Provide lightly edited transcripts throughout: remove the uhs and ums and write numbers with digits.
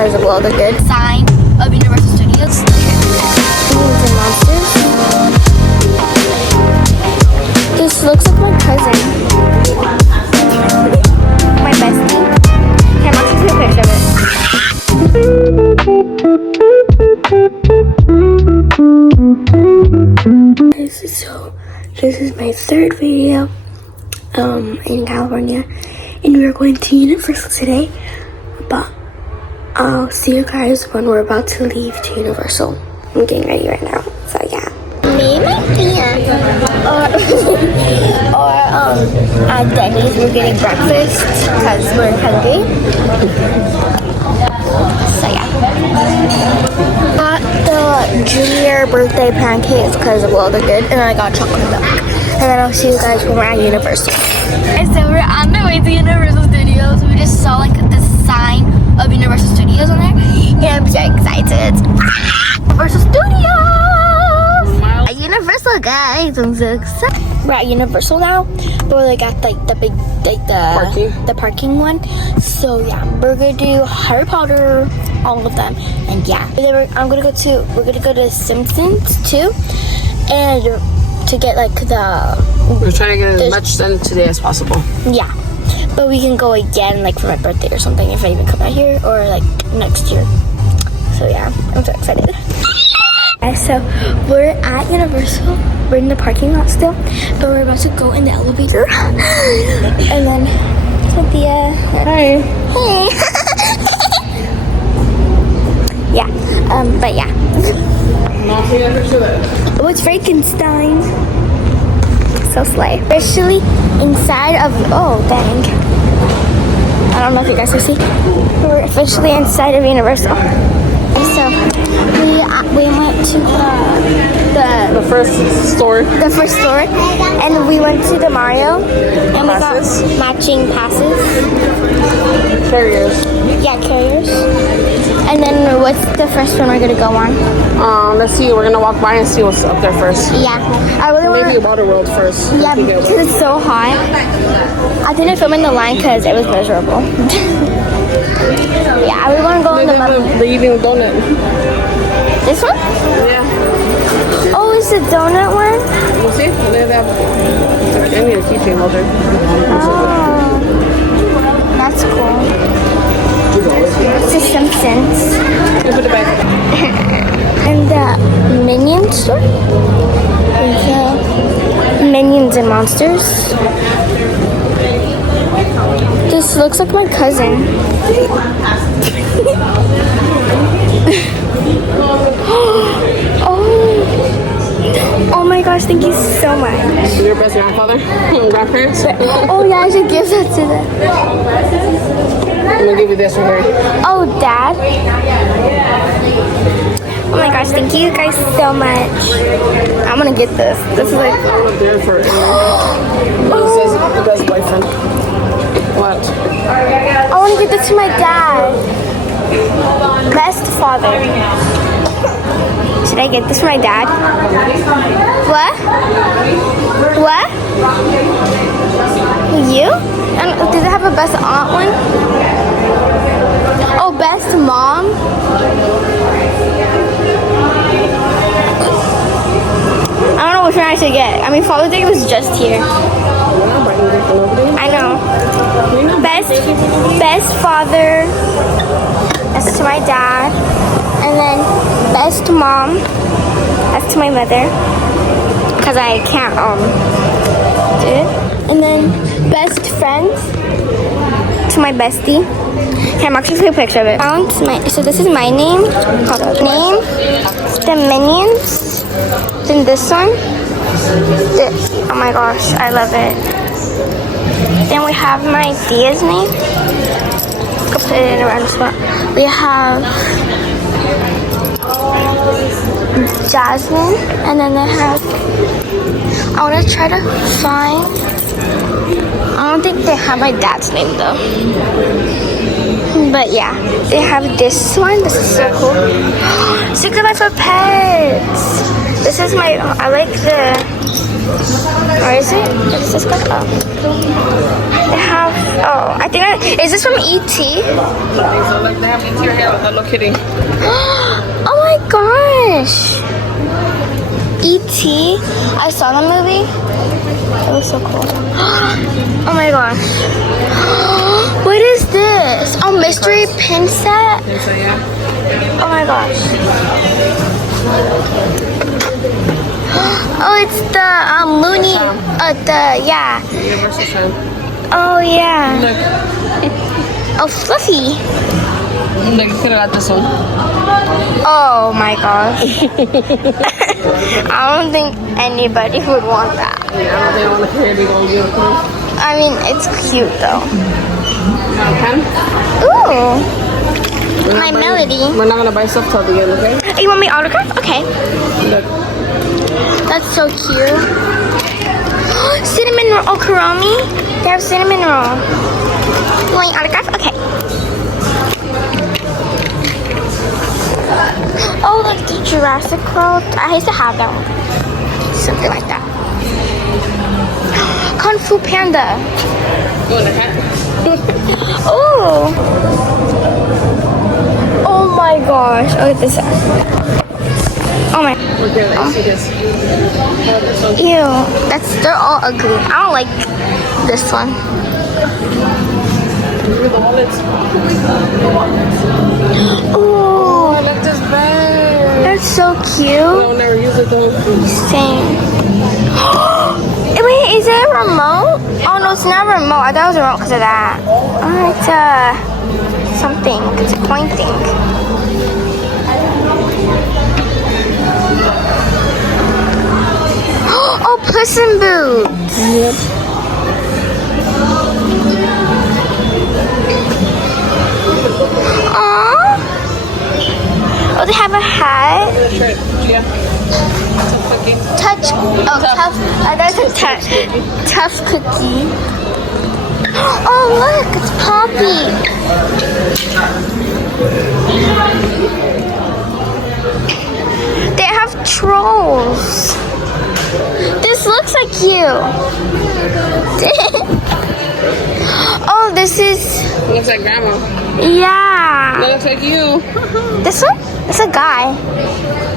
because of all the good sign of Universal Studios. Minions and monsters. This looks like my cousin. My bestie. Here, I'll take a picture of it. This is my third video in California, and we're going to Universal today, but I'll see you guys when we're about to leave to Universal. I'm getting ready right now, so yeah. Me and my aunt at Denny's, we're getting breakfast because we're hungry. So yeah. Got the junior birthday pancakes because of all the good, and I got chocolate milk. And then I'll see you guys when we're at Universal. And so we're on the way to Universal Studios. We just saw like the sign of Universal Studios on there, and I'm so excited. Universal Studios! At Universal, guys, I'm so excited. We're at Universal now, but we're like at like the big, like the parking one. So yeah, we're gonna do Harry Potter, all of them, and yeah. And then we're gonna go to Simpsons too, and to get like we're trying to get as much done today as possible. Yeah, but we can go again like for my birthday or something if I even come out here, or like next year. So yeah, I'm so excited. So we're at Universal. We're in the parking lot still, but we're about to go in the elevator. And then Cynthia. Hi. Hey. Yeah. But yeah. What's Frankenstein? So slay. Officially inside of, oh dang. I don't know if you guys can see. We're officially inside of Universal. So we went to the first store. The first store, and we went to the Mario, and we got matching passes. Carriers. Yeah, carriers. And then what's the first one we're gonna go on? Let's see. We're gonna walk by and see what's up there first. Yeah, I really want. Maybe Water World first. Yeah, because it's so hot. I didn't film in the line because it was miserable. Yeah, I really want to go on the eating donut. This one? Yeah. Oh, it's the donut one? You see? I need a keychain holder. Oh, that's cool. It's the Simpsons. Put it back. And the Minions store? Minions and monsters. This looks like my cousin. Oh my gosh, thank you so much. Your best grandfather? Grandparents? Oh yeah, I should give that to them. I'm gonna give you this one here. Oh, Dad. Oh my gosh, thank you guys so much. I'm gonna get this. This is like... I'm up there for it. It says the best boyfriend. What? I want to give this to my dad. Best father. Should I get this for my dad? What? What? You? And does it have a best aunt one? Oh, best mom? I don't know which one I should get. I mean, Father's Day was just here. I know. Best father. That's to my dad. And then best mom. That's to my mother. Because I can't do it. And then best friends. To my bestie. Here, I'm actually taking a picture of it. So this is my name. Name. The Minions. Then this one. Oh my gosh, I love it. Then we have my Dia's name. Go put it in a random spot. We have Jasmine, and then they have. I want to try to find. I don't think they have my dad's name though. But yeah, they have this one. This is so cool. Secret Life of Pets. This is my. I like the Where is it? Is this one? Oh. They have, oh, I think is this from E.T.? So like they have interior hair with Hello Kitty. Oh my gosh. E.T. I saw the movie. It was so cool. Oh my gosh. What is this? Oh, mystery pin set? So yeah. Oh my gosh. Oh, it's the Looney. Yeah. Universal sign. Oh yeah. Look. Oh, Fluffy. Look, you could have got this one. Oh my gosh. I don't think anybody would want that. Yeah, I don't think I want to carry a big old unicorn. I mean, it's cute though. Pen? Ooh. My melody. We're not gonna buy stuff till the end, okay? You want me autograph? Okay. Look. That's so cute. Cinnamon roll. Oh, Kurami. They have cinnamon roll. You want your autograph? Okay. Oh, like the Jurassic World. I used to have that one. Something like that. Kung Fu Panda. You want a hat? Oh. Oh my gosh. Look at this. Oh my. Look here, let me see this. Ew. They're all ugly. I don't like this one. Look at the wallets. Oh, I like this bag. that's so cute. I'll never use it though. Same. Wait, is it a remote? Oh no, it's not a remote. I thought it was a remote because of that. Oh, it's something. It's a coin thing. Oh, Puss in Boots. Yep. Aww. Oh, they have a hat. Yeah. Cookie. Touch. Oh, tough. That's a tough cookie. Oh, look, it's Poppy. They have trolls. This looks like you. Oh, this is. Looks like grandma. Yeah. That looks like you. This one? It's a guy.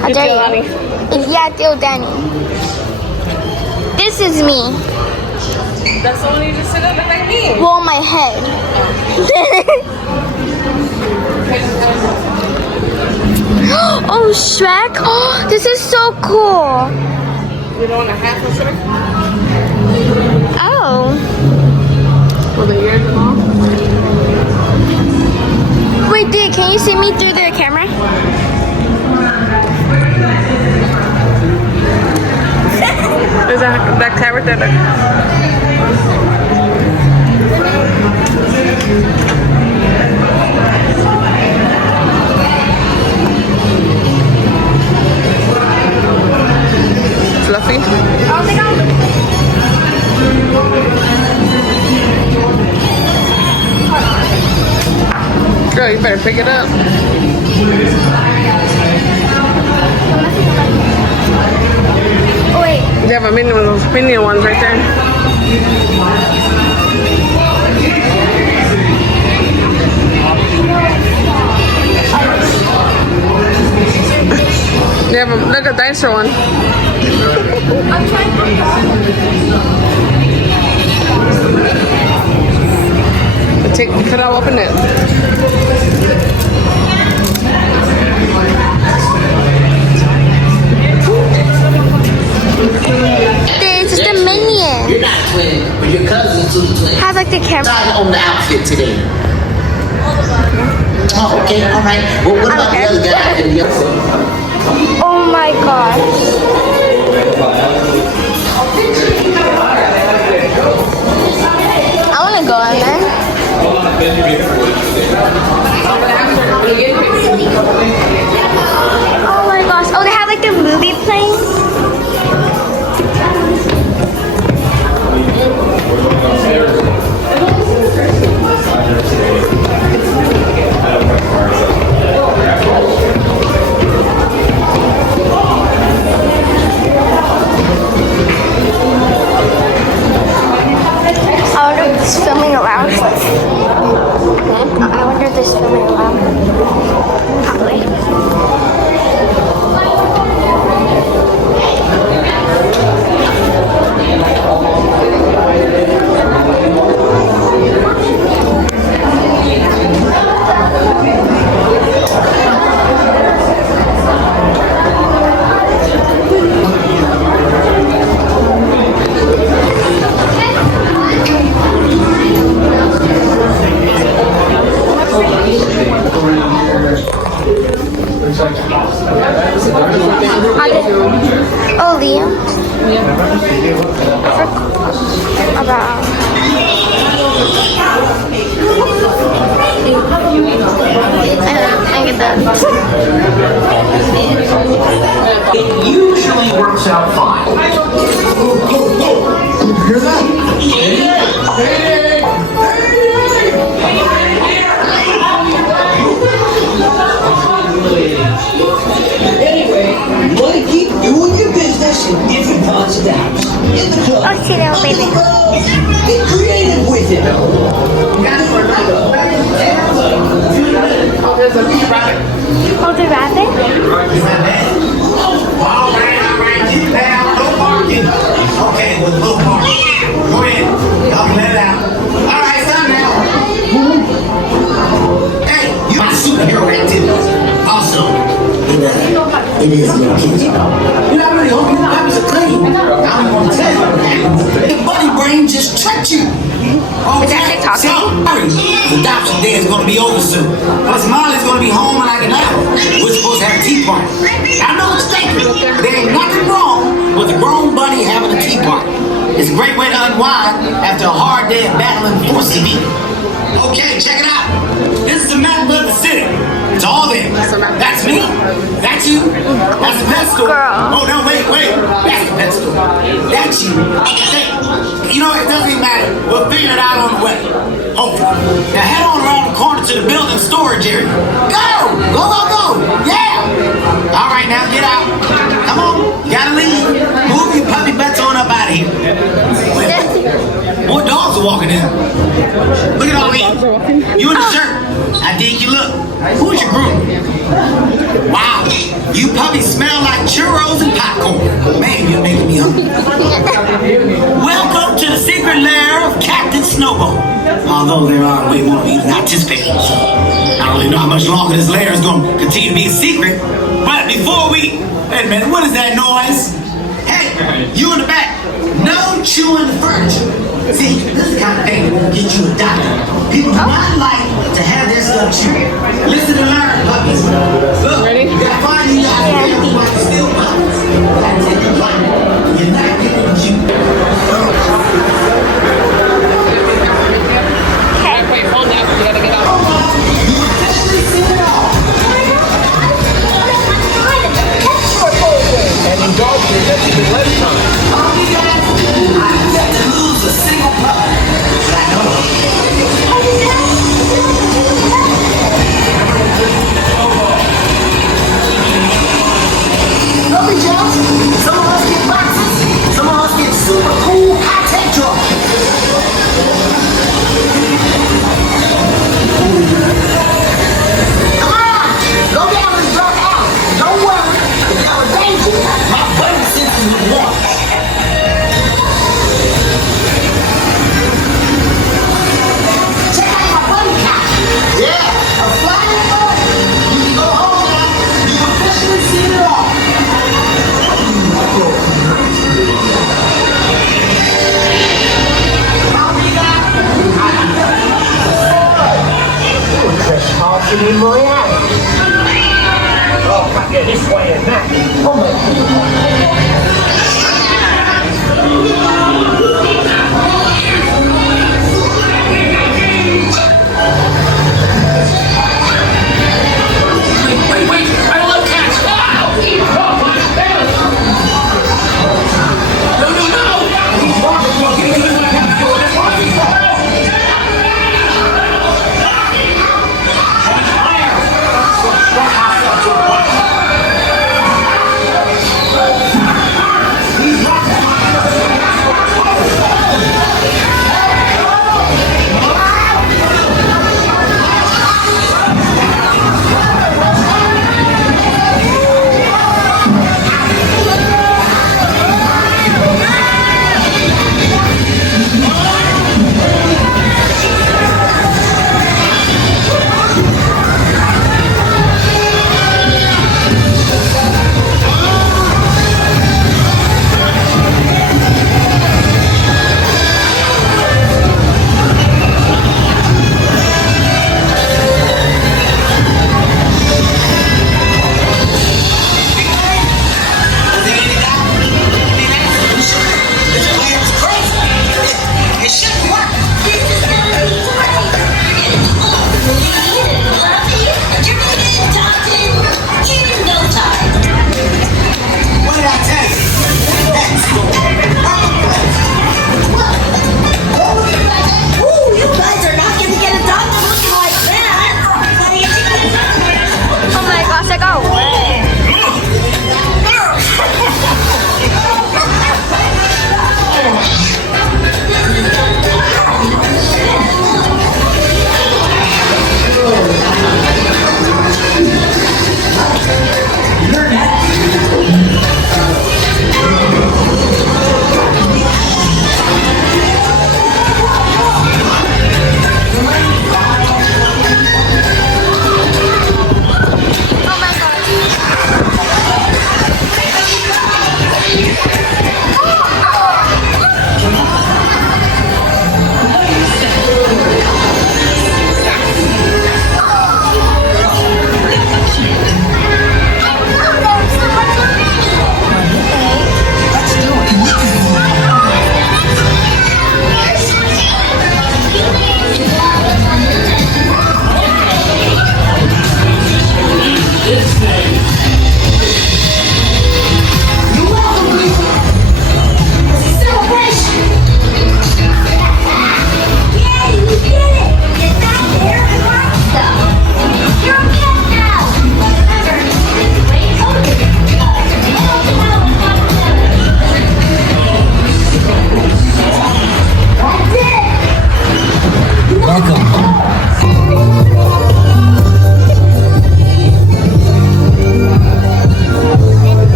How You dare feel you? Annie. Yeah, Theo Danny. This is me. That's the one you just said that looked like me. Well, my head. Oh, Shrek. Oh, this is so cool. You don't want a hat for Shrek? Oh. For the ears and all? Wait, dude, can you see me through the camera? There's that carrot there. Fluffy? Girl, you better pick it up. Oh, wait. They have a mini ones right there. They have a, look, a dinosaur one. Could I open it? This is the minion. You're not twin, but your cousins are twin. Have like the camera. Decided on the outfit today. Oh, okay, all right. Well, what about Okay. the other guy and the other? Oh my gosh. I want to go in there. Oh my gosh. Oh, they have like the movie playing. just filming around. Probably. Oh, Liam. About. I get that. It usually works out fine. Hear that? Anyway, you want to keep doing your business in different parts of the house. In the club. Oh, see that baby. Get creative with it. Oh, the rabbit? All right, keep down, no barking. Okay, with a little bark. Go ahead, I'll let it out. All right, stop now. Hey, you my superhero activities. Also, it is your kitchen. You know, I really hope your pipes are clean. I don't want to tell you what happened. The buddy brain just tricked you. actually talking? Sorry, the adoption day is going to be over soon. Plus, Molly's going to be home in like an hour. We're supposed to have a tea party. I know it's thinking. There ain't nothing wrong with a grown buddy having a tea party. It's a great way to unwind after a hard day of battling force to beat. Okay, check it out. This is the map of the city. It's all there. That's me. That's you. That's the pet store. Oh, no, wait. That's the pet store. That's you. Hey, you know, it doesn't even matter. We'll figure it out on the way. Hopefully. Now head on around the corner to the building storage area. Go! Go! Yeah! All right, now get out. Come on. You gotta leave. Move your puppy butts on up out of here. More dogs are walking in. Look at all these. You in the shirt. I dig your look. Who's your groom? Wow. You puppies smell like churros and popcorn. Man, you're making me hungry. Welcome to the secret lair of Captain Snowball. Although there are way more of you anticipating. So I don't really know how much longer this lair is going to continue to be a secret. But before we... Wait a minute, what is that noise? Hey, you in the back. No chewing the furniture. See, this is the kind of thing that will get you adopted. People do not like to have their stuff chewed. Listen and learn, puppies. Look, ready? You gotta find these guys and get them like still puppies. That's it, you're not getting them chewed. Okay, wait, hold down. You gotta get out. You officially seen it all. And in dog food, that's even less time. I've yet to lose a single pup. But I know. Lovely jobs. Some of us get boxes. Some of us get super cool high-tech drugs. Come on, go down this dark alley. Don't worry, if there was danger, my buddy senses would warn. Check out my buddy couch. Yeah, a flying buddy. You can go home now. You've officially seen it all. Trespassing in my house. Oh, can't get this way and that. Oh Wait, I love cats.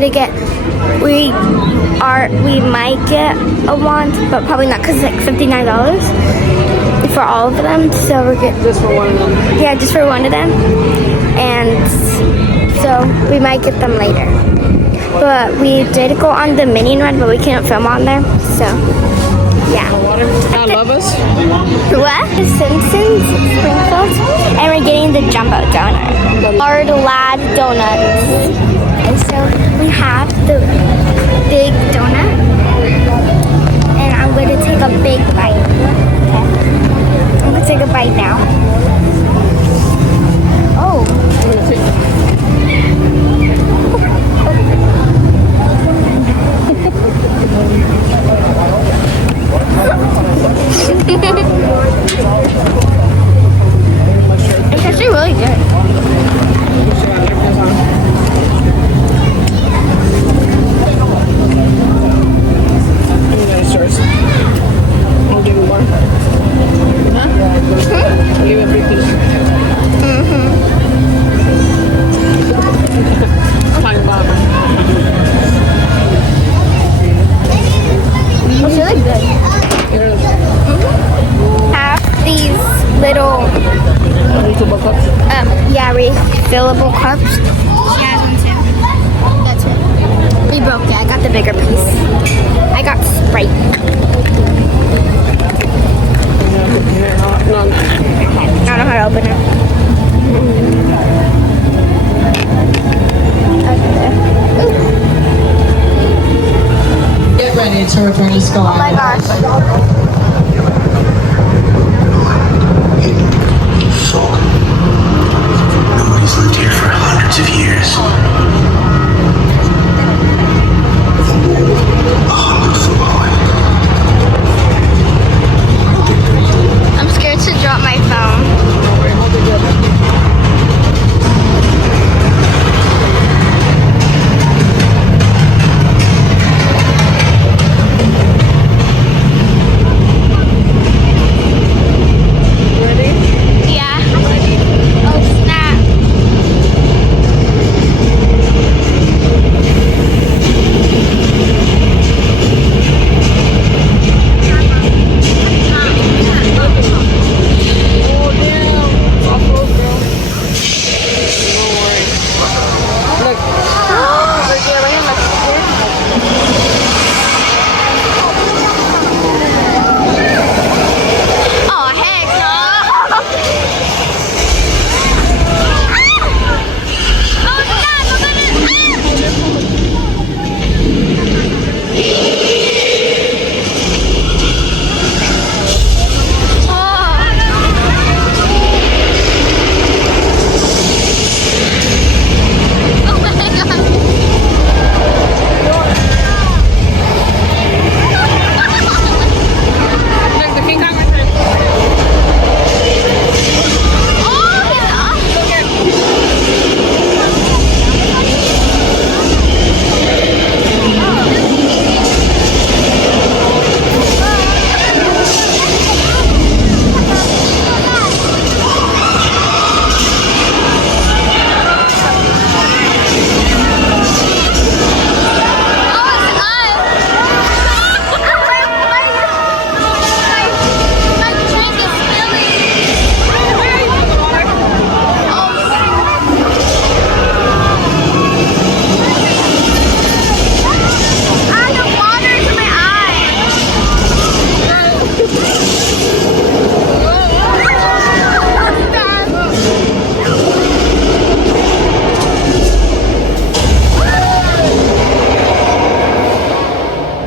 gonna get, we might get a wand, but probably not because it's like $59 for all of them. So we're good. Just for one of them. Yeah, just for one of them. And so we might get them later. But we did go on the Minion ride, but we can't film on there. So, yeah. God love us. What? The Simpsons Springfield. And we're getting the jumbo donut. Hard lad donuts. And so we have the big donut. And I'm going to take a big bite. Okay. I'm going to take a bite now. Oh. It's actually really good. I'll give you more. Huh? I'll give you a free piece. Talking about It's really good. Have these little, reusable cups. yeah, refillable cups. She has one too. That's it. We broke it. I got the bigger piece. I got Sprite. No. I don't know how to open it. Get ready to return to school. Oh my gosh. Folk. Nobody's lived here for hundreds of years. A hundredfoot high. I'm scared to drop my phone. Yeah. Oh snap. Oh heck no. Oh Look, the King Kong return.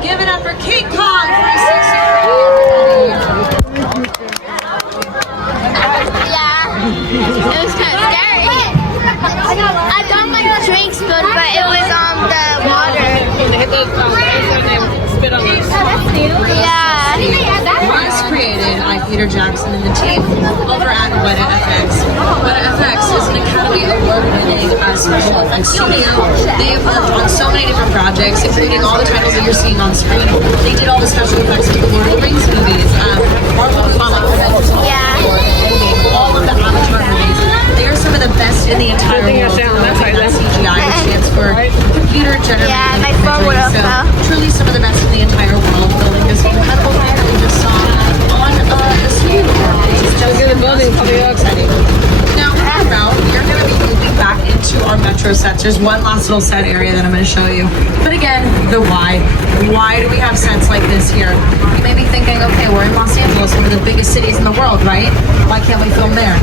Give it up for King Kong for his 6-year-old. Yeah, it was kind of scary. I thought my drinks good, but it was on the water. Hit those and spit on those. Yeah. Was created by Peter Jackson and the team over at Weta FX. Weta FX is an Academy Award-winning special effects studio. They have worked on so many different projects, including all the titles that you're seeing on screen. They did all the special effects for the Lord of the Rings movies, Marvel Comics, Yeah. all of the Avatar movies. They are some of the best in the entire world. that's right, CGI, which stands for computer generated sets. There's one last little set area that I'm going to show you. But again, the why. Why do we have sets like this here? You may be thinking, okay, we're in Los Angeles, one of the biggest cities in the world, right? Why can't we film there?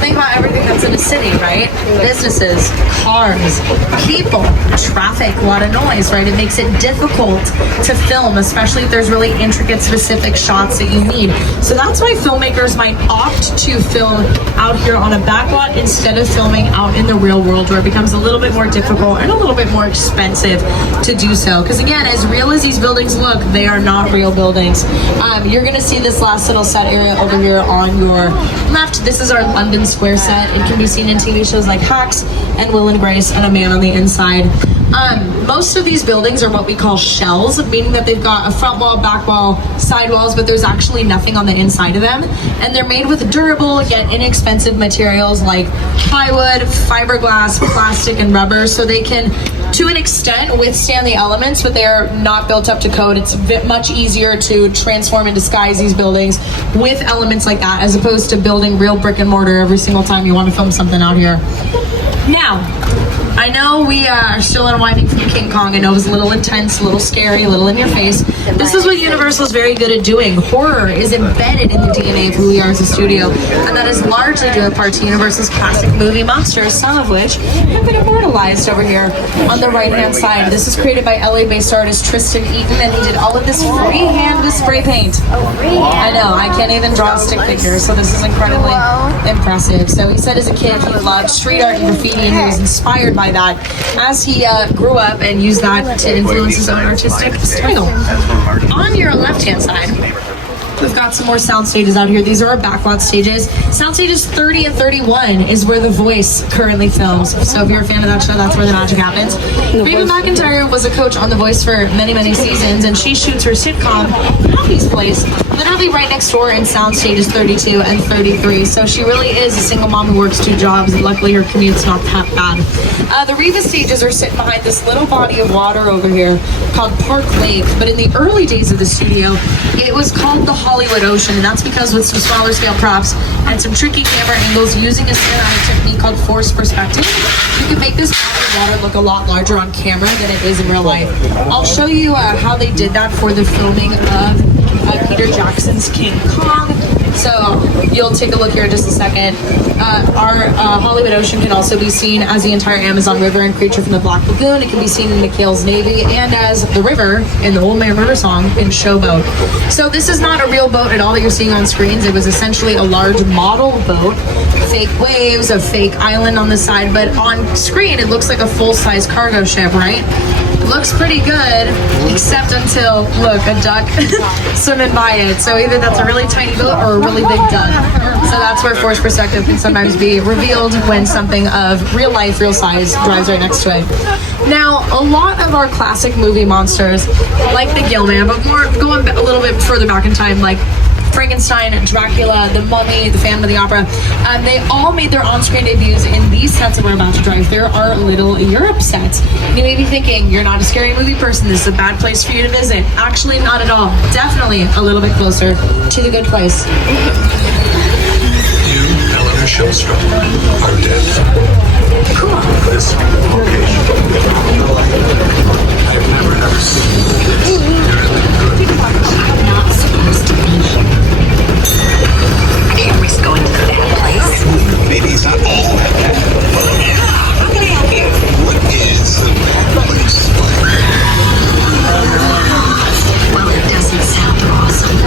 Think about everything that's in a city, right? Businesses, cars, people, traffic, a lot of noise, right? It makes it difficult to film, especially if there's really intricate, specific shots that you need. So that's why filmmakers might opt to film out here on a backlot instead of filming out in the real world, where it becomes a little bit more difficult and a little bit more expensive to do so. Because again, as real as these buildings look, they are not real buildings. You're gonna see this last little set area over here on your left. This is our London Square set. It can be seen in TV shows like Hacks and Will and Grace and A Man on the Inside. Most of these buildings are what we call shells, meaning that they've got a front wall, back wall, side walls, but there's actually nothing on the inside of them. And they're made with durable yet inexpensive materials like plywood, fiberglass, plastic, and rubber, so they can, to an extent, withstand the elements, but they're not built up to code. It's much easier to transform and disguise these buildings with elements like that, as opposed to building real brick and mortar every single time you want to film something out here. Now, I know we are still unwinding from King Kong. I know it was a little intense, a little scary, a little in your face. This is what Universal is very good at doing. Horror is embedded in the DNA of who we are as a studio, and that is largely due in part to Universal's classic movie monsters, some of which have been immortalized over here on the right-hand side. This is created by LA-based artist Tristan Eaton, and he did all of this freehand with spray paint. I know, I can't even draw a stick figure, so this is incredibly impressive. So he said as a kid he loved street art and graffiti, and he was inspired by that as he grew up and used that to influence his own artistic style. On your left-hand side, we've got some more sound stages out here. These are our backlot stages. Sound stages 30 and 31 is where The Voice currently films. So if you're a fan of that show, that's where the magic happens. Reba McEntire was a coach on The Voice for many, many seasons, and she shoots her sitcom, Happy's Place, literally right next door in sound stages 32 and 33. So she really is a single mom who works 2 jobs, and luckily her commute's not that bad. The Reba stages are sitting behind this little body of water over here called Park Lake, but in the early days of the studio, it was called the Hollywood Ocean, and that's because with some smaller scale props and some tricky camera angles using a cinematic technique called forced perspective, you can make this body of water look a lot larger on camera than it is in real life. I'll show you how they did that for the filming of Peter Jackson's King Kong. So you'll take a look here in just a second. Our Hollywood Ocean can also be seen as the entire Amazon River and Creature from the Black Lagoon. It can be seen in McHale's Navy and as the river in the Old Man River song in Showboat. So this is not a real boat at all that you're seeing on screens. It was essentially a large model boat, fake waves, a fake island on the side, but on screen it looks like a full-size cargo ship, right? Looks pretty good, except until, look, a duck swimming by it. So either that's a really tiny boat or a really big duck. So that's where forced perspective can sometimes be revealed when something of real life, real size drives right next to it. Now, a lot of our classic movie monsters, like the Gill Man, but more going a little bit further back in time, like Frankenstein, Dracula, The Mummy, The Phantom of the Opera, they all made their on-screen debuts in these sets that we're about to drive. There are little Europe sets. You may be thinking, you're not a scary movie person, this is a bad place for you to visit. Actually, not at all. Definitely a little bit closer to the good place. You, Eleanor Shellstrop, are dead. Cool. This location. I've never seen this. You're really good. I'm not supposed to be here. I can't risk going to the bad place. Maybe it's not all that bad. How can I help you? What is the bad place? Well, it doesn't sound awesome.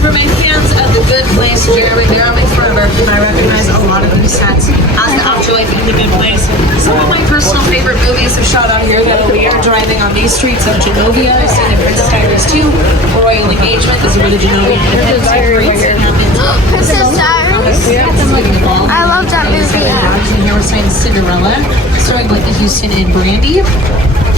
For my fans of The Good Place, Jeremy, Bear Me Forever, and I recognize a lot of these sets as the afterlife in The Good Place. Some of my personal favorite movies have shot out here, though. We are driving on these streets of Genovia. I've seen it Princess Diaries 2, Royal Engagement, there's a bit of Genovia. Princess Diaries. I love that movie. And here we're saying Cinderella, starring Whitney Houston and Brandy.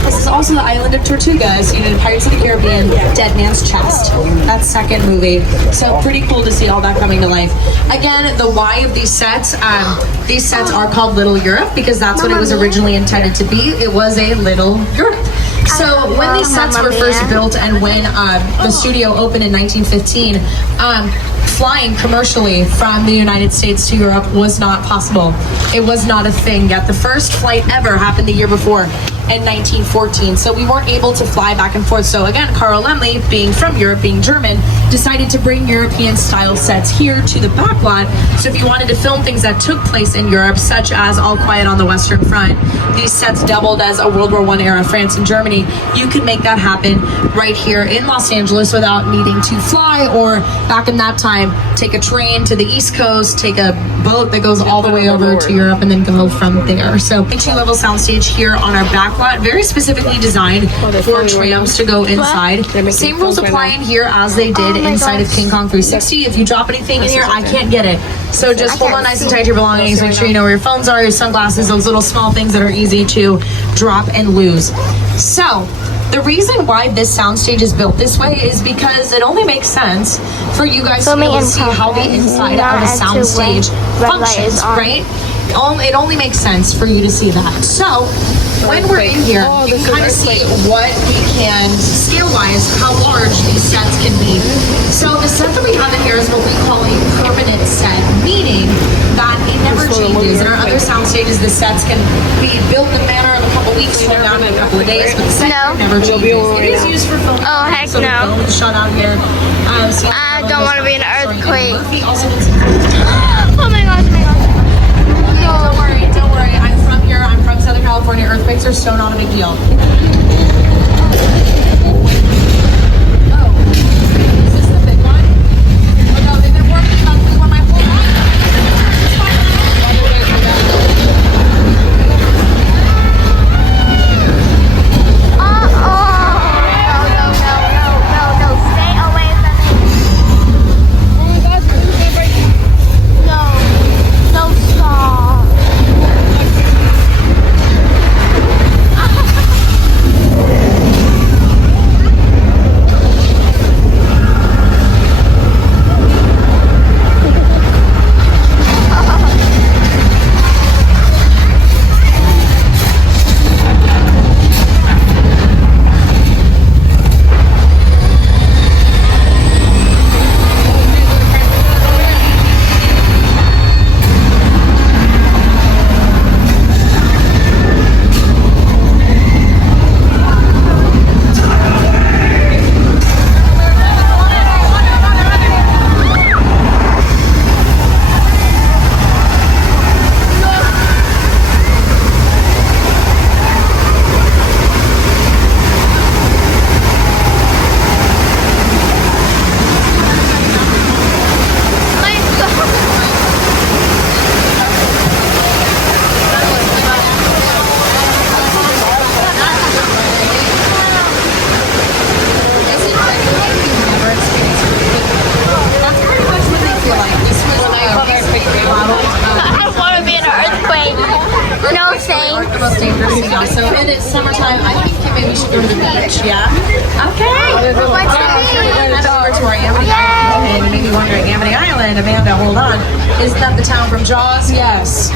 This is also the island of Tortuga, seen in Pirates of the Caribbean, Dead Man's Chest. That second movie. So pretty cool to see all that coming to life. Again, the why of these sets are called Little Europe because that's what it was originally intended to be. It was a Little Europe. So when these sets were first built and when the studio opened in 1915, flying commercially from the United States to Europe was not possible. It was not a thing yet. The first flight ever happened the year before in 1914, so we weren't able to fly back and forth. So again, Carl Laemmle, being from Europe, being German, decided to bring European style sets here to the back lot. So if you wanted to film things that took place in Europe, such as All Quiet on the Western Front, these sets doubled as a World War I era France and Germany, you could make that happen right here in Los Angeles without needing to fly, or back in that time, take a train to the East Coast, take a boat that goes all the way over to Europe, and then go from there. So 2-level soundstage here on our back lot, very specifically designed for trams to go inside. Same rules apply in here as they did inside of King Kong 360. If you drop anything in here, I can't get it. So just hold on nice and tight to your belongings. Make sure you know where your phones are, your sunglasses, those little small things that are easy to drop and lose. So the reason why this soundstage is built this way is because it only makes sense for you guys to be able to see how the inside of a soundstage functions, right? It only makes sense for you to see that. So when we're in here, you can kind of see what we can, scale-wise, how large these sets can be. So the set that we have in here is what we call a permanent set, meaning that it never changes. In our other sound stages, the sets can be built in a manner of a couple weeks, torn down in a couple of days, but the set never changes. It is used for filming. Oh, heck so no. The film is shot out here. I don't want to be an earthquake. Oh my gosh, oh my gosh. Don't worry. I'm from here. I'm from Southern California. Earthquakes are so not a big deal. Oh, is this the big one? Oh no, they've been working on this one my whole life. No, stay away from me. Oh my gosh, this is gonna break. No, stop. I want to be in an earthquake. No thanks. The most dangerous thing. So it is summertime. I think maybe we should go to the beach. Yeah. Okay. What's the Head over to our Amity Island. And you may be wondering, Amity Island, Amanda, hold on. Isn't that the town from Jaws? Yes.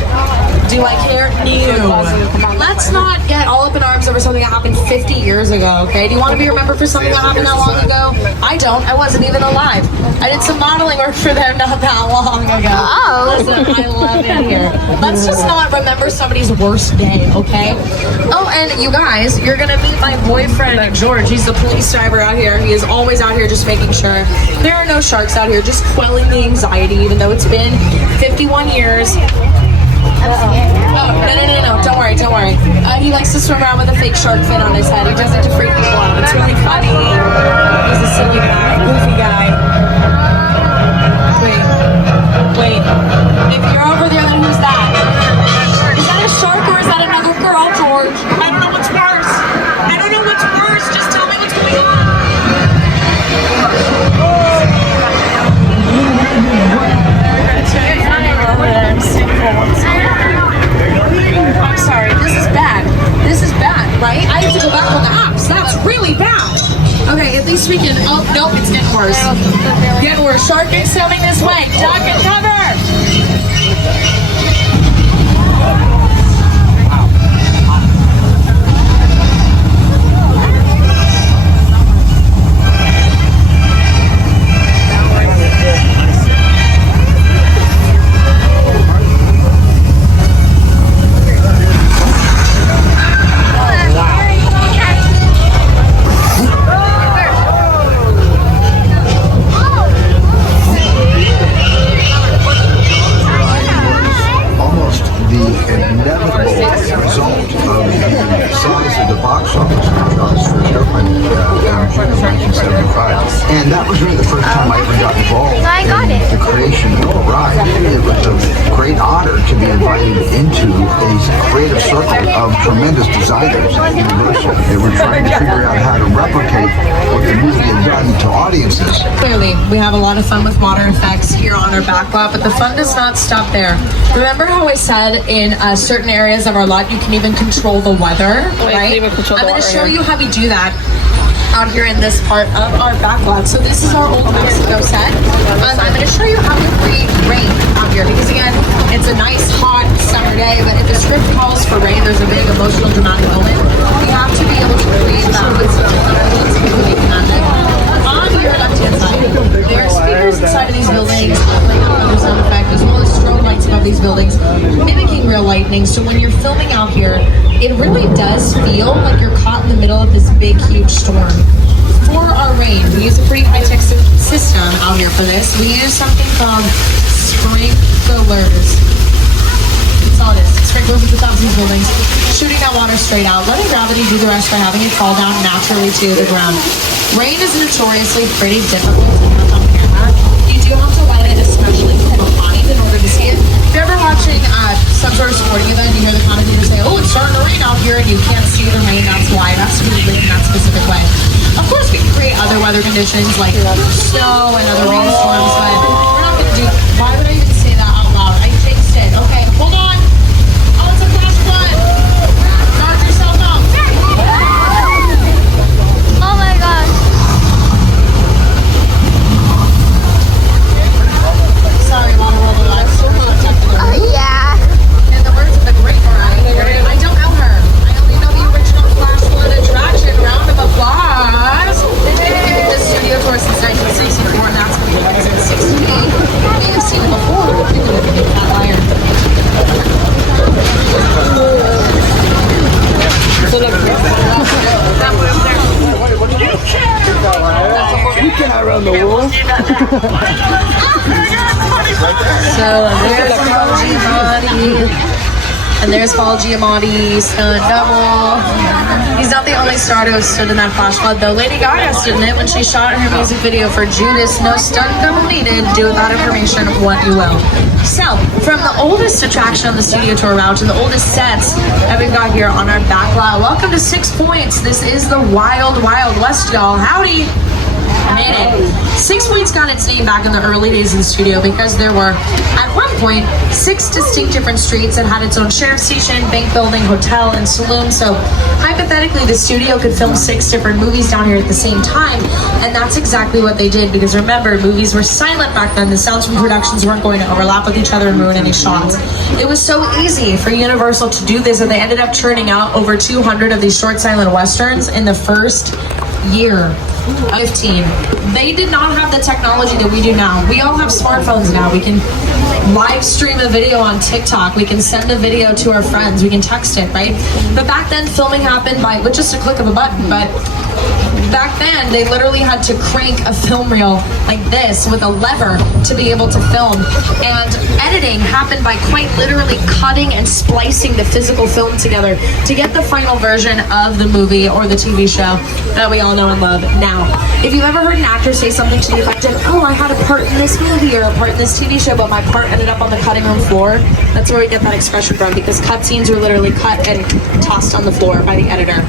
Do I care? No. Let's not get all up in arms over something that happened 50 years ago, okay? Do you want to be remembered for something that happened that long ago? I don't. I wasn't even alive. I did some modeling work for them not that long ago. Oh. Listen, I love it here. Let's just not remember somebody's worst day, okay? Oh, and you guys, you're gonna meet my boyfriend, George. He's the police driver out here. He is always out here just making sure there are no sharks out here, just quelling the anxiety, even though it's been 51 years. Oh, no. Don't worry. He likes to swim around with a fake shark fin on his head. He does it to freak people out. It's really funny. He's a silly guy, goofy guy. Wait. If you're over there, then who's that? Is that a shark or is that another girl, George? I don't know what's worse. Just tell me what's going on. I'm sorry, this is bad, right? I have to go back on the apps. That's really bad. Okay, at least we can, oh, nope, it's getting worse. Getting worse. Shark is swimming this way. Duck and cover. be invited into a creative circle of tremendous designers at Universal. They were trying to figure out how to replicate what the movie had done to audiences. Clearly, we have a lot of fun with modern effects here on our back lot, but the fun does not stop there. Remember how I said in certain areas of our lot you can even control the weather, right? I'm going to show you how we do that out here in this part of our back lot. So this is our old Mexico set. I'm going to show you how we create rain out here, because again, it's a nice hot summer day, but if the script calls for rain, there's a big emotional dramatic moment. We have to be able to create that with some technology to make magic. On your left-hand side, there are speakers inside of these buildings, another sound effect, as well as strobe lights above these buildings, mimicking real lightning. So when you're filming out here, it really does feel like you're caught in the middle of this big, huge storm. For our rain, we use a pretty high-tech system out here for this. We use something called sprinklers. That's all it is. Sprinklers at the top of these buildings, shooting that water straight out, letting gravity do the rest by having it fall down naturally to the ground. Rain is notoriously pretty difficult to catch on camera. You do have to light it, especially from behind, in order to see it. If you're ever watching some sort of sporting event, you hear the commentator say, "Oh, it's starting to rain out here," and you can't see the rain. That's why. It has to be lit in that specific way. Of course, we can create other weather conditions like snow and other rainstorms, but we're not going to do. Why would I even say that out loud? I jinxed it. Okay, hold on. Oh, it's a flash flood. Guard yourself out. Oh my gosh. Sorry, Mama Roller. I'm so technical. Oh yeah. In the words of the great Mariah Carey, I don't know her. I only know the original flash flood attraction. Round of applause. We've been doing this studio tour since 1964, and that's when it was in 68. We have seen it before. We could have been that iron. You cannot run the wolf. So there's Paul Giamatti, and there's Paul Giamatti, stunt double. He's not the only star to have stood in that flash flood, though. Lady Gaga stood in it when she shot her music video for Judas. No stunt double needed. Do with that information what you will. So, from the oldest attraction on the studio tour route to the oldest sets that we've got here on our back lot, welcome to 6 Points. This is the Wild Wild West, y'all. Howdy. Made it. 6 Points got its name back in the early days of the studio because there were, at one point, 6 distinct different streets that had its own sheriff station, bank building, hotel, and saloon. So, hypothetically, the studio could film 6 different movies down here at the same time, and that's exactly what they did, because remember, movies were silent back then. The sounds from productions weren't going to overlap with each other and ruin any shots. It was so easy for Universal to do this that they ended up churning out over 200 of these short silent westerns in the first year. 15. They did not have the technology that we do now. We all have smartphones now. We can live stream a video on TikTok. We can send a video to our friends. We can text it, right? But back then, filming happened with just a click of a button. But back then, they literally had to crank a film reel like this with a lever to be able to film. And editing happened by quite literally cutting and splicing the physical film together to get the final version of the movie or the TV show that we all know and love now. If you've ever heard an actor say something to the effect of, "Oh, I had a part in this movie or a part in this TV show, but my part ended up on the cutting room floor," that's where we get that expression from, because cut scenes were literally cut and tossed on the floor by the editor.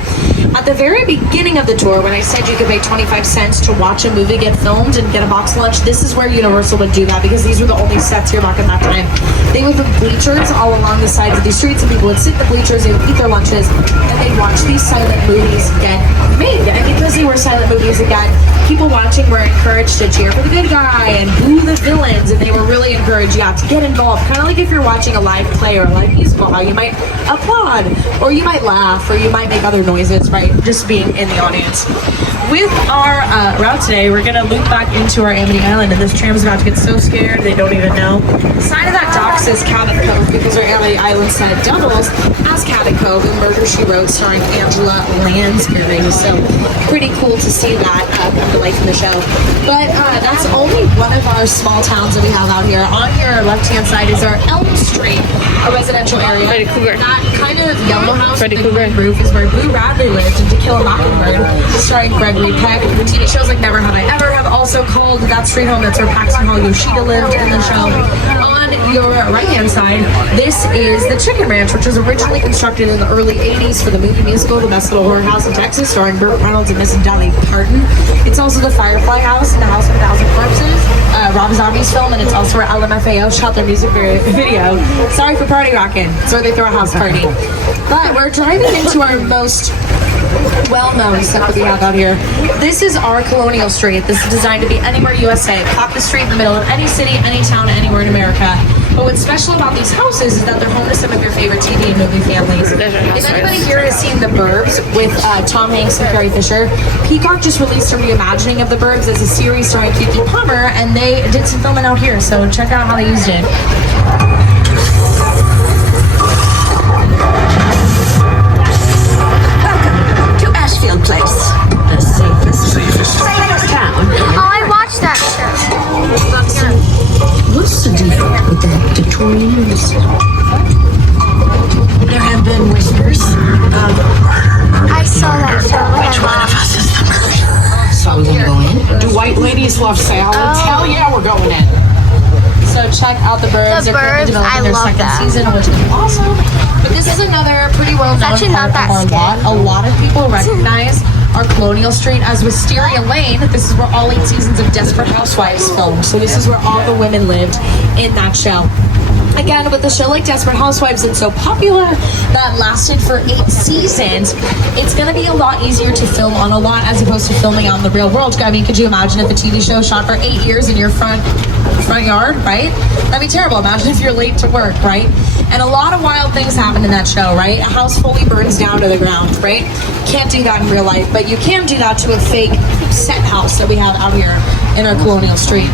At the very beginning of the tour, when I said you could pay 25 cents to watch a movie get filmed and get a box lunch, this is where Universal would do that, because these were the only sets here back at that time. They would put bleachers all along the sides of these streets, and people would sit in the bleachers, they would eat their lunches, and they'd watch these silent movies get made. And because they were silent movies, again, people watching were encouraged to cheer for the good guy and boo the villains, and they were really encouraged, to get involved. Kind of like if you're watching a live play or a live musical, how you might applaud, or you might laugh, or you might make other noises, right? Just being in the audience. With our route today, we're going to loop back into our Amity Island, and this tram is about to get so scared they don't even know. The side of that dock says Cabin Cove because our Amity Island set doubles as Cabin Cove in Murder, She Wrote, starring Angela Lansbury. So pretty cool to see that come to life in the show. But that's only one of our small towns that we have out here. On your left-hand side is our Elm Street, a residential area. Freddy Krueger. That kind of yellow house Freddy with the Krueger. green roof is where Boo Radley lived in To Kill a Mockingbird, starring Gregory Peck. TV shows like Never Have I Ever have also called that street home. That's where Paxton Hall Yoshida lived in the show. On on your right-hand side, this is the Chicken Ranch, which was originally constructed in the early 80s for the movie musical The Best Little Whorehouse in Texas, starring Burt Reynolds and Miss Dolly Parton. It's also the Firefly House and the House of a Thousand Corpses, Rob Zombie's film, and it's also where LMFAO shot their music video. Sorry for party rocking. It's where they throw a house party. But we're driving into our most well-known stuff that we have out here. This is our Colonial Street. This is designed to be anywhere USA. Pop the street in the middle of any city, any town, anywhere in America. But what's special about these houses is that they're home to some of your favorite TV and movie families. If anybody here has seen The Burbs with Tom Hanks and Carrie Fisher, Peacock just released a reimagining of The Burbs as a series starring Keke Palmer, and they did some filming out here, so check out how they used it. Ashfield Place, the safest town. Oh, I watched that show. What's the deal with the Victorians? There have been whispers of I saw that show. which one of us is the murderer. So we're gonna go in. Do white ladies love salads? Oh. Hell yeah, we're going in. So check out The Burbs. The They're currently Burbs, I developing their love second that. season, which is awesome. But this is another pretty well-known actually part not that of our lot. A lot of people recognize our Colonial Street as Wisteria Lane. This is where all 8 seasons of Desperate Housewives filmed. So this is where all the women lived in that show. Again, with a show like Desperate Housewives that's so popular that lasted for 8 seasons, it's going to be a lot easier to film on a lot as opposed to filming out in the real world. I mean, could you imagine if a TV show shot for 8 years in your front yard, right? That'd be terrible. Imagine if you're late to work, right? And a lot of wild things happen in that show, right? A house fully burns down to the ground, right? Can't do that in real life, but you can do that to a fake set house that we have out here in our Colonial Street.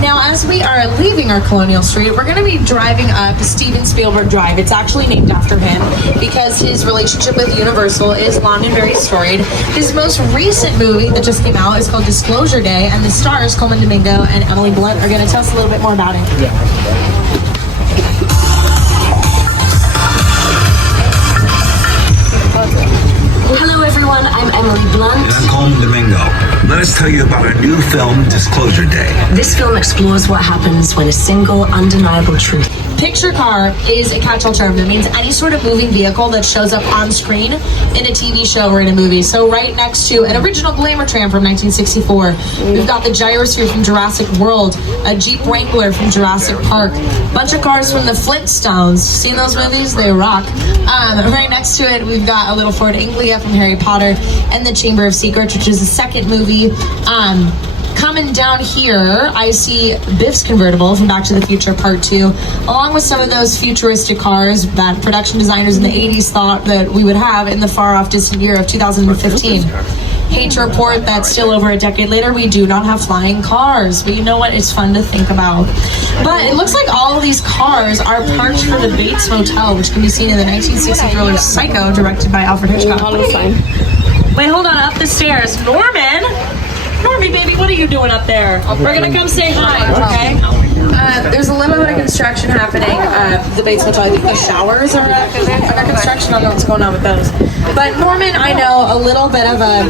Now, as we are leaving our Colonial Street, we're going to be driving up Steven Spielberg Drive. It's actually named after him because his relationship with Universal is long and very storied. His most recent movie that just came out is called Disclosure Day, and the stars, Coleman Domingo and Emily Blunt, are going to tell us a little bit more about it. Hello everyone, I'm Emily Blunt. And I'm Coleman Domingo. Let us tell you about our new film, Disclosure Day. This film explores what happens when a single, undeniable truth. Picture car is a catch-all term that means any sort of moving vehicle that shows up on screen in a TV show or in a movie. So right next to an original Glamour tram from 1964, we've got the Gyrosphere from Jurassic World, a Jeep Wrangler from Jurassic Park, bunch of cars from the Flintstones. Seen those movies? They rock. Right next to it, we've got a little Ford Anglia from Harry Potter and the Chamber of Secrets, which is the second movie. Coming down here, I see Biff's convertible from Back to the Future Part 2, along with some of those futuristic cars that production designers in the 80s thought that we would have in the far-off distant year of 2015. Hate to report that still over a decade later, we do not have flying cars, but you know what? It's fun to think about. But it looks like all of these cars are parked for the Bates Motel, which can be seen in the 1960 thriller Psycho, directed by Alfred Hitchcock. Wait, hold on, up the stairs. Norman! Normie, baby, what are you doing up there? We're gonna come say hi, okay? There's a little bit of construction happening. The Bates Motel, I think the showers are under construction. I don't know what's going on with those. But Norman, I know, a little bit of a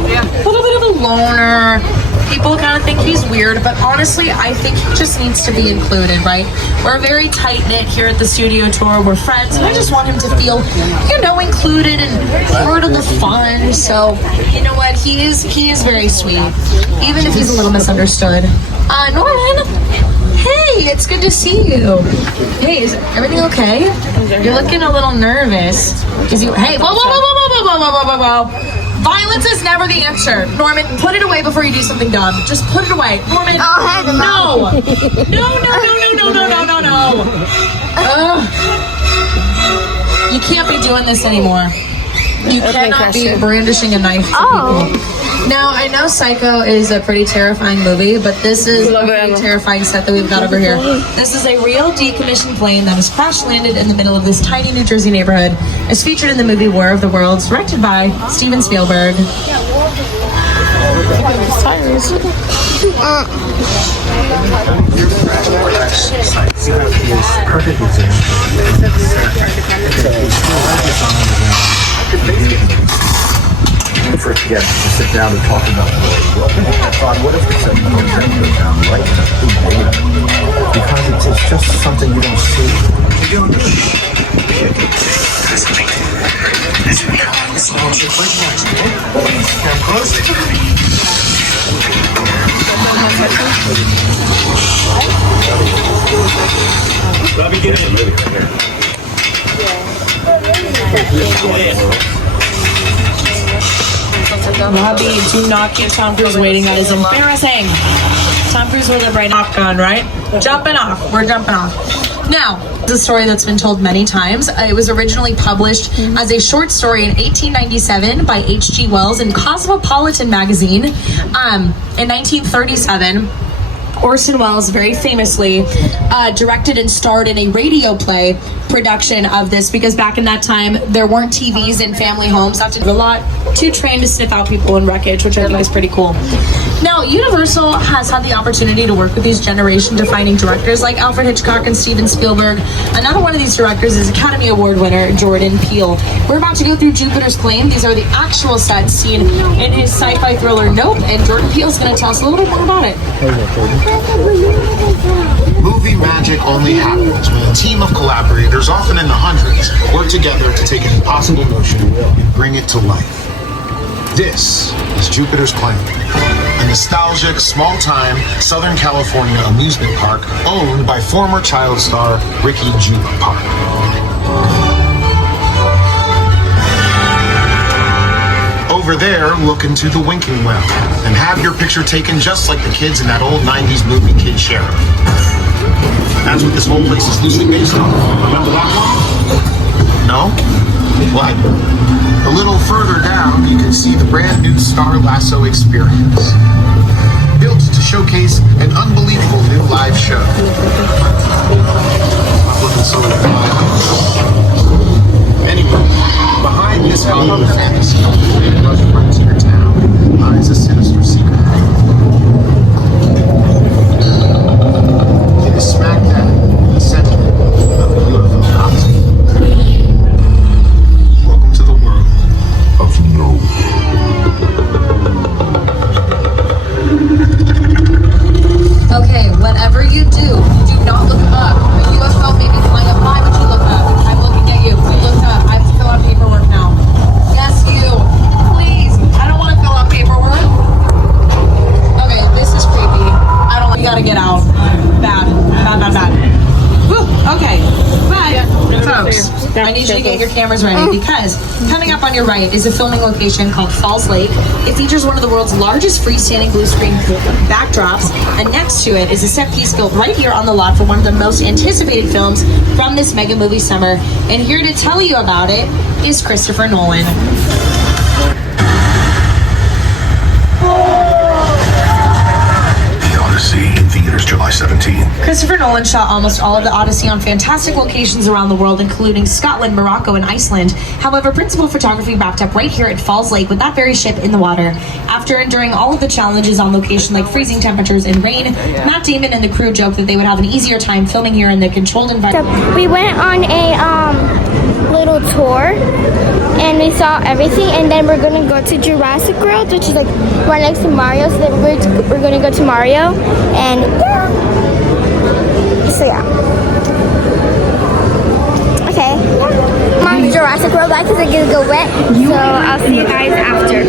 loner. People kind of think he's weird, but honestly, I think he just needs to be included, right? We're very tight-knit here at the studio tour. We're friends, and I just want him to feel, you know, included and part of the fun. So, you know what? He is very sweet, even if he's a little misunderstood. Norman, hey, it's good to see you. Hey, is everything okay? You're looking a little nervous. Hey, whoa. Violence is never the answer. Norman, put it away before you do something dumb. Just put it away. Norman, no. You can't be doing this anymore. You cannot be brandishing a knife to people. Now, I know Psycho is a pretty terrifying movie, but this is a pretty terrifying set that we've got over here. This is a real decommissioned plane that has crash landed in the middle of this tiny New Jersey neighborhood. It's featured in the movie War of the Worlds, directed by Steven Spielberg. For it to get to sit down and talk about it. I thought, what if it's a goes down right because it's just something you don't see. You're doing Robbie, do not keep Tom Cruise waiting. That is embarrassing. Tom Cruise will live right now. Gun, right? Jumping off. We're jumping off. Now, the story that's been told many times. It was originally published as a short story in 1897 by H.G. Wells in Cosmopolitan magazine. In 1937, Orson Welles very famously directed and starred in a radio play production of this, because back in that time there weren't TVs in family homes. Often a lot too trained to sniff out people in wreckage, which I think is pretty cool. Now, Universal has had the opportunity to work with these generation-defining directors like Alfred Hitchcock and Steven Spielberg. Another one of these directors is Academy Award winner Jordan Peele. We're about to go through Jupiter's Claim. These are the actual sets seen in his sci-fi thriller Nope, and Jordan Peele's going to tell us a little bit more about it. Movie magic only happens when a team of collaborators, often in the hundreds, work together to take an impossible notion and bring it to life. This is Jupiter's Claim, a nostalgic, small-time Southern California amusement park owned by former child star Ricky Juba Park. Over there, look into the Winking Well and have your picture taken just like the kids in that old 90s movie Kid Sheriff. That's what this whole place is loosely based on. Remember that one? No? What? A little further down, you can see the brand new Star Lasso experience. Built to showcase an unbelievable new live show. I'm looking so Anyway, behind this Hollywood fantasy, right to your town, lies a sinister secret. It is smack dab in the center of the UFO cosmos. Welcome to the world of no. Okay, whatever you do not look up. A UFO may be flying up. Why would you look up? I'm looking at you. You looked up. I have to fill out paperwork now. Yes, you. Please. I don't want to fill out paperwork. Okay, this is creepy. I don't. You gotta get out. Bad. Whew, okay, but folks, I need you to get your cameras ready, because coming up on your right is a filming location called Falls Lake. It features one of the world's largest freestanding blue screen backdrops, and next to it is a set piece built right here on the lot for one of the most anticipated films from this mega movie summer. And here to tell you about it is Christopher Nolan. In theaters July 17. Christopher Nolan shot almost all of the Odyssey on fantastic locations around the world, including Scotland, Morocco, and Iceland. However, principal photography wrapped up right here at Falls Lake with that very ship in the water. After enduring all of the challenges on location, like freezing temperatures and rain, Matt Damon and the crew joked that they would have an easier time filming here in the controlled environment. So we went on a little tour and we saw everything, and then we're gonna go to Jurassic World, which is like right next to Mario, so then we're gonna go to Mario, and yeah. So yeah. Okay. I'm on Jurassic World because it's gonna go wet, so I'll see you guys after.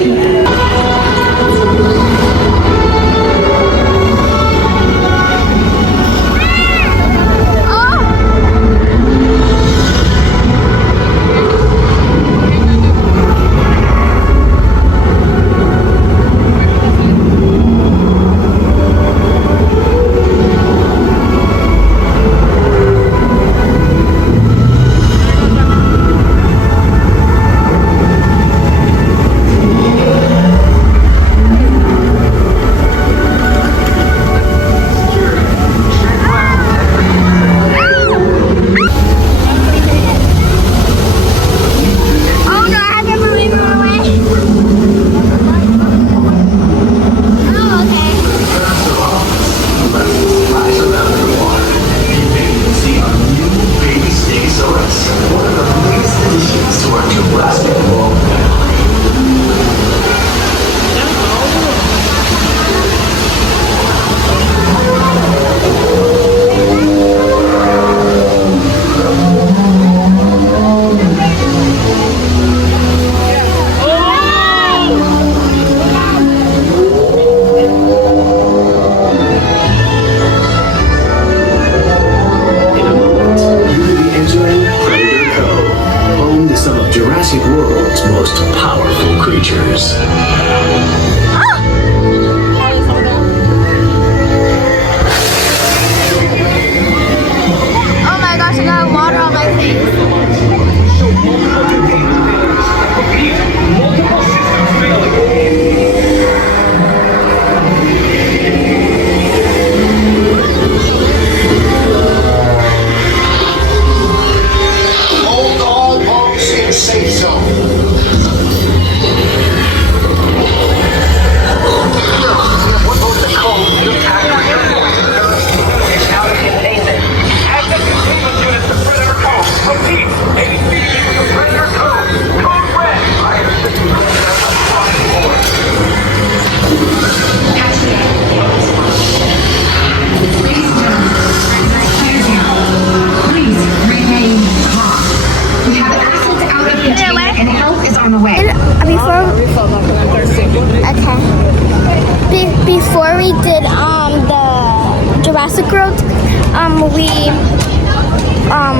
Jurassic World,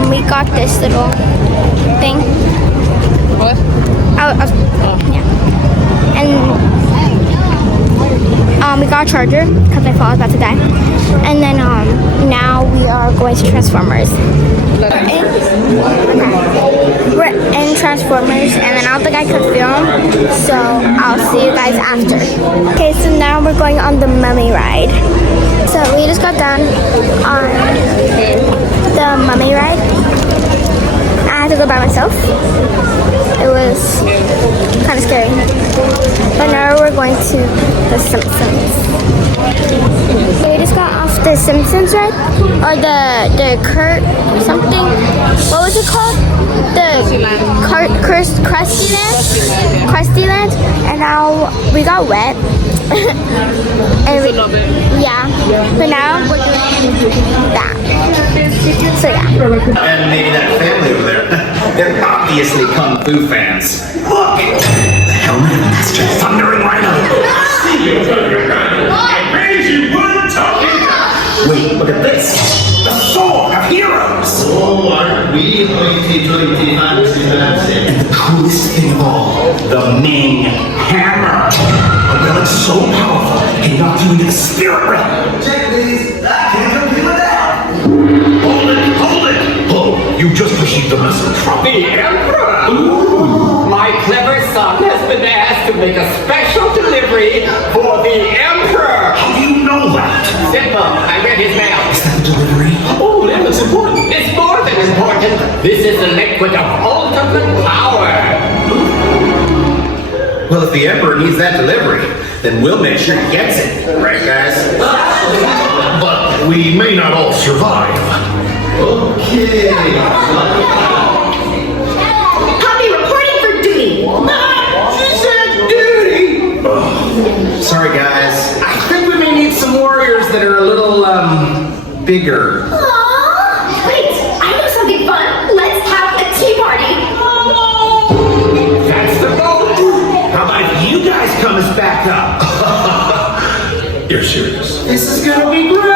we got this little thing. What? Yeah. And we got a charger because my phone was about to die. And then now we are going to Transformers. We're in Transformers, and then I don't think I could film, so I'll see you guys after. Okay, so now we're going on the Mummy ride. So we just got done on the Mummy ride. I had to go by myself. It was kind of scary. But now we're going to the Simpsons. So we just got off the Simpsons ride, or the Kurt something. What was it called? The Krusty Land. And now we got wet. And yeah. But now we're doing that. So yeah. And maybe that family over there. They're obviously Kung Fu fans. Look! The helmet of Master Thundering Rhino. Wait, look at this. The Sword of Heroes. Oh, aren't we And the coolest thing of all, the Ming Hammer. A relic so powerful, it can knock you into the spirit realm. Check these. I can't compete with that. Hold it. Oh, you just received a message from the Emperor. Ooh. My clever son has been asked to make a special delivery for the Emperor. How do you know that? Simple. I read his mail. Is that the delivery? Oh, that is important. It's more than important. This is the liquid of ultimate power. Well, if the Emperor needs that delivery, then we'll make sure he gets it. Right, guys? But we may not all survive. Okay. Puppy reporting for duty. She said duty! Sorry, guys. I think we may need some warriors that are a little, bigger. Aww. Wait, I know something fun. Let's have a tea party. That's the moment. How about if you guys come as backup? You're serious. This is gonna be great!